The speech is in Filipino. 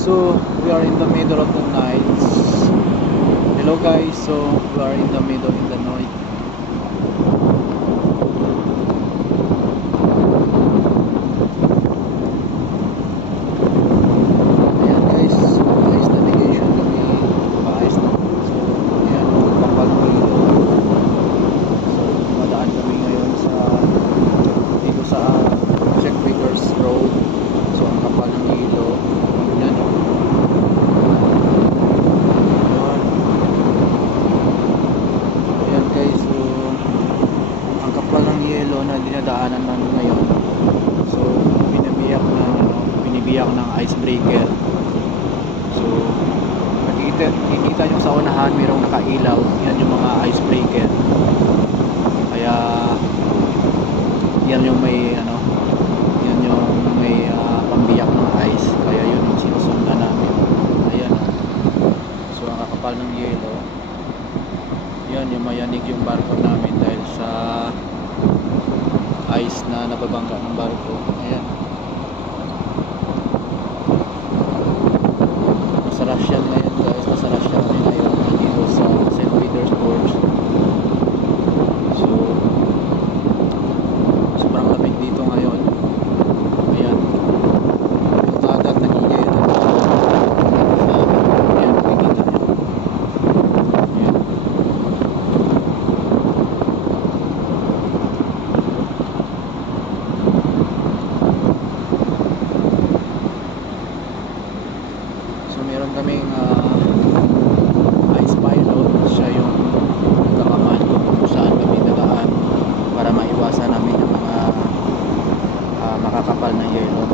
So we are in the middle of the night. Hello guys, so we are in the middle in the night. Ayan guys, ice navigation kami. Pa-ice na. So ayan, kapal ng ilo. So madaan kami ngayon sa dito sa Check Breakers Road. So ang kapal ng ilo. Ayan o. Ayan guys, so ang kapal ng yelo na dinadaanan namin ngayon. So binibiyak ng icebreaker. So nakikita nyo sa unahan mayroong nakailaw. Yan yung mga icebreaker. Kaya yan yung may pambiyak ng ice. Kaya yun yung sinusundan namin. Ayan o. So ang kakapal ng yelo. Yan yung mayanig yung barko namin dahil sa ice na nababangga ng barko. Ayan. Nasa Russia ngayon guys. Nasa Russia kami ngayon. Dito sa St. Petersburg. So sobrang lamig dito ngayon. Ayan. Yung dagat nagigil. Ayan, makikita nyo. Ayan. So meron kaming ice pilot. Siya yung nagkakaman kung saan kami dadaan para maiwasan namin yung mga makakapal na yelo.